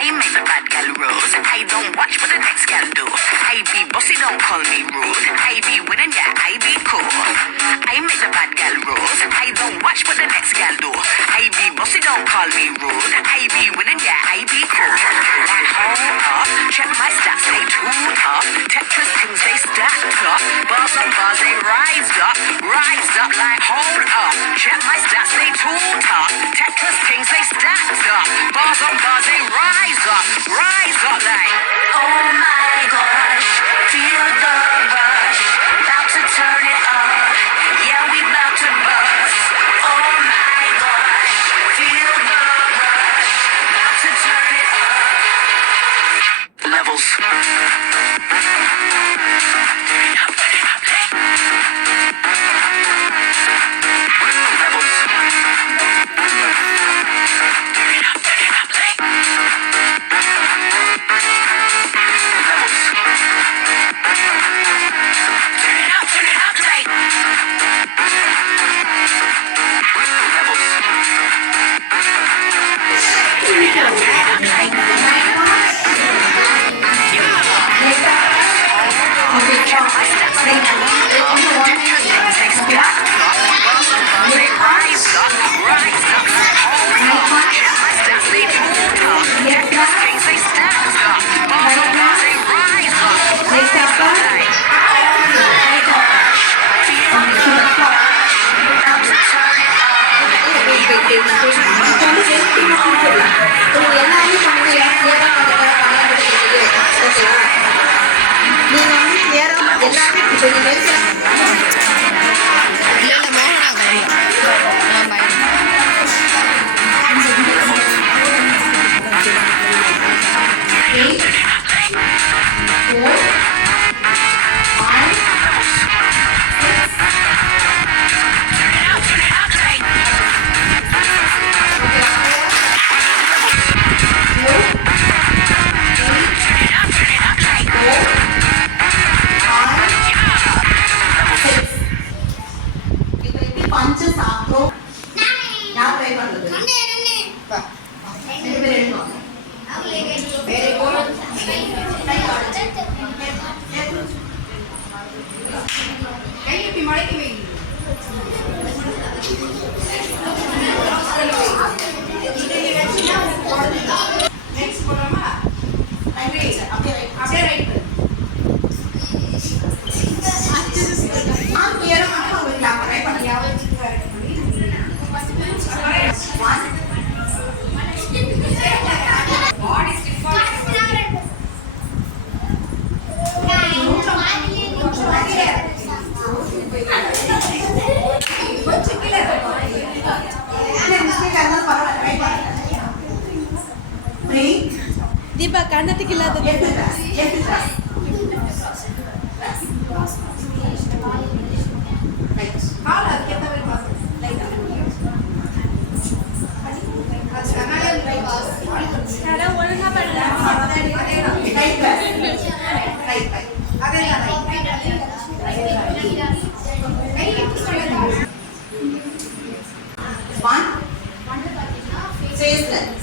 I make the bad gal rude. I don't watch what the next gal do. I be bossy, don't call me rude. I be winning, yeah, I be cool. I make the bad gal rude. I don't watch what the next gal do. I be bossy, don't call me rude. I be winning, yeah, I be cool. Like hold up, check my stats, they too tough. Tetris things they stacked up. Bars on bars they rised up like hold up. Check my stats, they too tough. Tetris things they stacked up. Bars on bars they rise up like oh my gosh, feel the rush, about to turn it up, yeah we about to bust. Oh my gosh, feel the rush, about to turn it up. Levels. Deepa கண்ணத்துக்கு இல்லாதது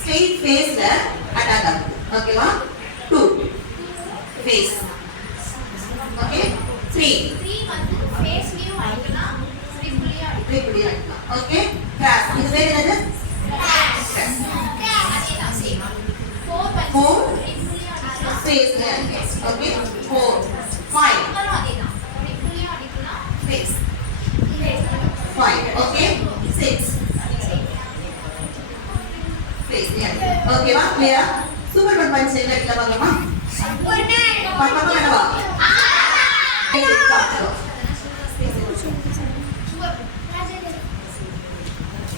straight face attack. Okay, 1, 2 face. Okay, 3 face view அடிக்கலாம் இப்படி அடிக்கலாம். Okay, crash. இது பேர் என்னது? crash. அதேதான் same. 4 face okay, 4 5 அதேதான் இப்படி அடிக்கலாம் face 5 okay, 6 face. Okay, வா clear? சூப்பர் பஞ்ச் என்ன கிட்ட பாக்கலாமா? பாப்பா என்னவா?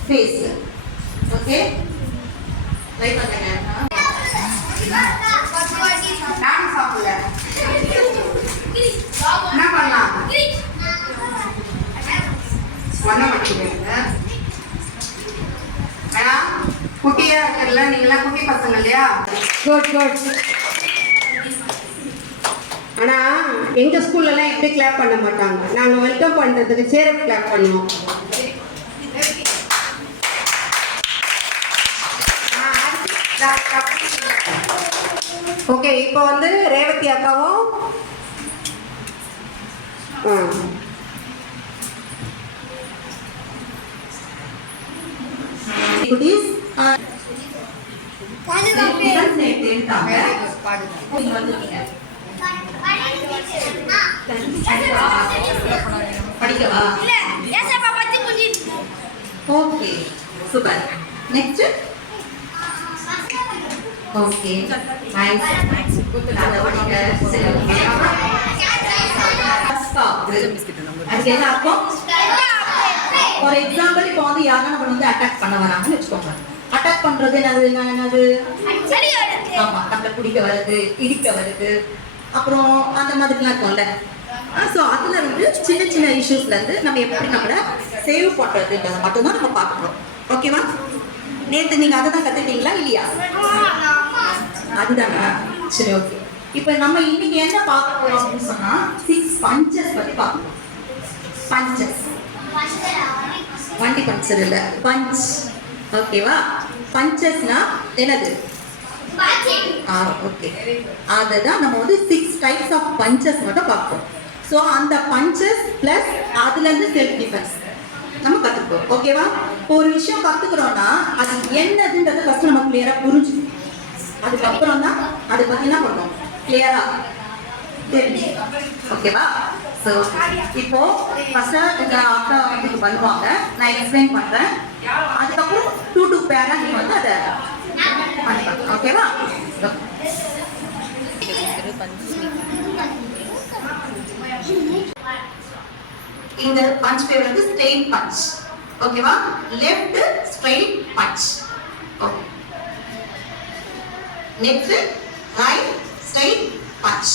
face. Okay, ரைட் பண்ணுங்க. நான் சாப்பிடல. என்ன பண்ணலாம்? பண்ண மாட்டீங்க. குட்டியா இருக்கல, நீங்களா குட்டி பசங்க இல்லையா? Good good. ஆனால் எங்கள் ஸ்கூல்லலாம் எப்படி கிளாப் பண்ண மாட்டாங்க. நாங்கள் வெல்கம் பண்ணுறதுக்கு சேரப் கிளாப் பண்ணுவோம். ஓகே, இப்போ வந்து ரேவதி அக்காவும் குட்டீஸ் எடுத்தாங்க. நீங்க வந்துட்டீங்க. படிக்கவா? Okay, super. Next. Okay, nice. அதை படிங்க. அதுக்கு என்ன அர்த்தம்? ஃபார் எக்ஸாம்பிள் இப்போ வந்து யாரும் நம்ம வந்து அட்டாக் பண்ண வராங்கன்னு வச்சுக்கோங்க. அட்டாக் பண்றது என்னது? ஆமா, நம்மளை பிடிக்க வருது, இடிக்க வருது, அப்புறம் அந்த மாதிரிலாம் இருக்கும்ல. ஸோ அதில் வந்து சின்ன சின்ன இஷ்யூஸ்லேருந்து நம்ம எப்படி நம்மளை சேவ் பண்ணுறதுன்றதை மட்டும்தான் நம்ம பார்க்குறோம். ஓகேவா? நேற்று நீங்கள் அதை தான் கற்றுக்கிட்டீங்களா இல்லையா? அதுதானே? சரி, ஓகே. இப்போ நம்ம இன்னைக்கு என்ன பார்க்க போகிறோம் அப்படின்னு சொன்னால் 6 பஞ்சஸ் பற்றி பார்க்கணும். பஞ்சஸ், வண்டி பஞ்சர் இல்லை, பஞ்ச். ஓகேவா? பஞ்சஸ்னா என்னது? ஓகே, அதுதான் நம்ம வந்து 6 டைப்ஸ் ஆஃப் பஞ்சஸ் மட்டும் பார்ப்போம். ஸோ அந்த பஞ்சஸ் ப்ளஸ் அதுலேருந்து செல்ஃப் டிஃபென்ஸ் நம்ம கற்றுக்குவோம். ஓகேவா? ஒரு விஷயம் கற்றுக்குறோன்னா அது என்னதுன்றது ஃபஸ்ட்டு நம்ம கிளியராக புரிஞ்சுக்கணும். அதுக்கப்புறம் தான் அதை பற்றி என்ன பண்ணணும், கிளியராக தெரிஞ்சு. ஓகேவா? ஸோ இப்போ ஃபஸ்ட்டாக அக்கா வந்து பண்ணுவாங்க, நான் எக்ஸ்பிளைன் பண்ணுறேன். அதுக்கப்புறம் 2 பேராக நீங்கள் வந்து அதை பண்ணிக்கலாம். ஓகேவா? இந்த பஞ்ச் பேர் வந்து ஸ்ட்ரெயிட் பஞ்ச். ஓகேவா? Left straight punch. Okay. Next right straight punch.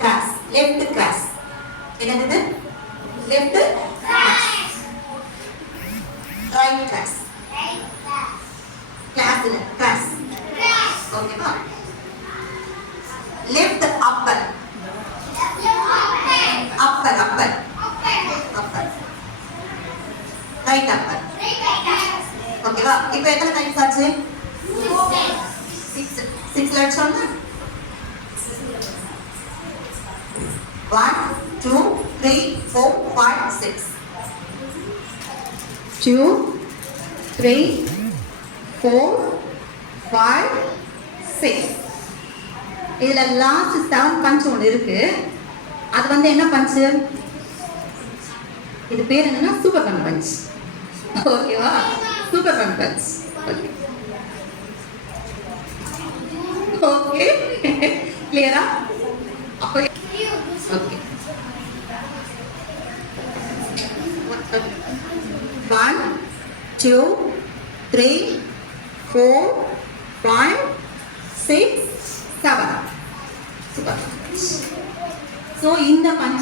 Cross, left cross. என்னது? Left right cross. கிராஸ் இல்ல, கிராஸ். ஓகேவா? Left upper, upper upper upper, right upper. ஓகேவா? இப்போ எத்தனை டைம்ஸ் ஆச்சு? 6 லெட்ஸ் வந்து 1 2 3 4 5 6. 2 3 4 5 6. இதுல லாஸ்ட் 7 பஞ்ச் ஒன்று இருக்கு. அது வந்து என்ன பஞ்சு? இது பேர் என்னன்னா சூப்பர் பன் பஞ்ச். ஓகேவா? சூப்பர் பன் பஞ்ச். ஓகே, கிளியரா? அப்போ ஓகே, 1 2 3 4 5 6 7. சூப்பர். ஸோ இந்த பஞ்ச